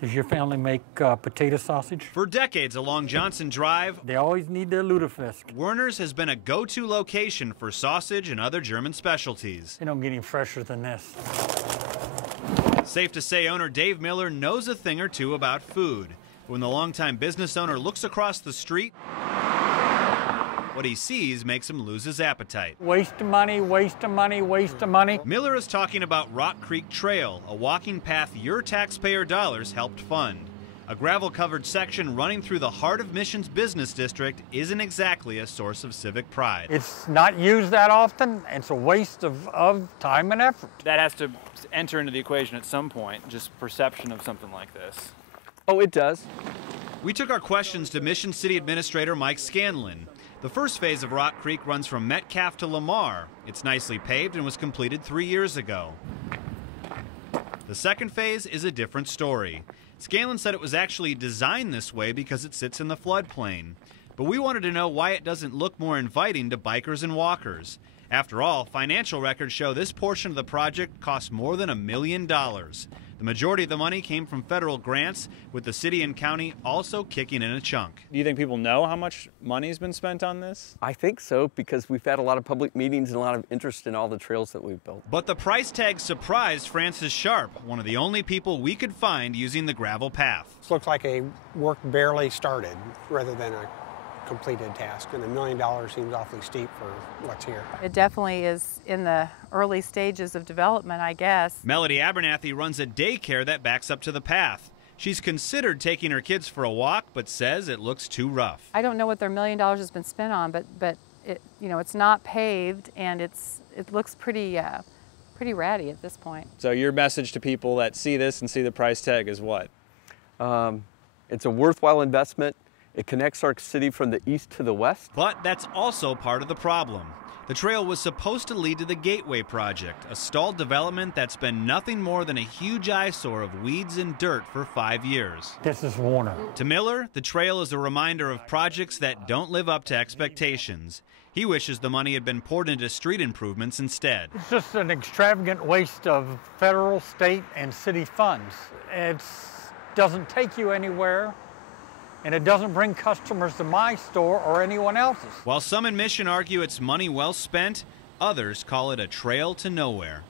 Does your family make potato sausage? For decades along Johnson Drive, They always need their lutefisk. Werner's has been a go-to location for sausage and other German specialties. They don't get any fresher than this. Safe to say owner Dave Miller knows a thing or two about food. But when the longtime business owner looks across the street, what he sees makes him lose his appetite. Waste of money, waste of money, waste of money. Miller is talking about Rock Creek Trail, a walking path your taxpayer dollars helped fund. A gravel-covered section running through the heart of Mission's business district isn't exactly a source of civic pride. It's not used that often. It's a waste of time and effort. That has to enter into the equation at some point, just perception of something like this. Oh, it does. We took our questions to Mission City Administrator Mike Scanlon. The first phase of Rock Creek runs from Metcalf to Lamar. It's nicely paved and was completed 3 years ago. The second phase is a different story. Scanlon said it was actually designed this way because it sits in the floodplain. But we wanted to know why it doesn't look more inviting to bikers and walkers. After all, financial records show this portion of the project cost more than $1 million. The majority of the money came from federal grants, with the city and county also kicking in a chunk. Do you think people know how much money's been spent on this? I think so, because we've had a lot of public meetings and a lot of interest in all the trails that we've built. But the price tag surprised Francis Sharp, one of the only people we could find using the gravel path. This looks like a work barely started rather than a completed task, and $1 million seems awfully steep for what's here. It definitely is in the early stages of development, I guess. Melody Abernathy runs a daycare that backs up to the path. She's considered taking her kids for a walk, but says it looks too rough. I don't know what their $1 million has been spent on, but it, it's not paved, and it looks pretty ratty at this point. So your message to people that see this and see the price tag is what? It's a worthwhile investment. It connects our city from the east to the west. But that's also part of the problem. The trail was supposed to lead to the Gateway Project, a stalled development that's been nothing more than a huge eyesore of weeds and dirt for 5 years. This is Warner. To Miller, the trail is a reminder of projects that don't live up to expectations. He wishes the money had been poured into street improvements instead. It's just an extravagant waste of federal, state, and city funds. It doesn't take you anywhere, and it doesn't bring customers to my store or anyone else's. While some in Mission argue it's money well spent, others call it a trail to nowhere.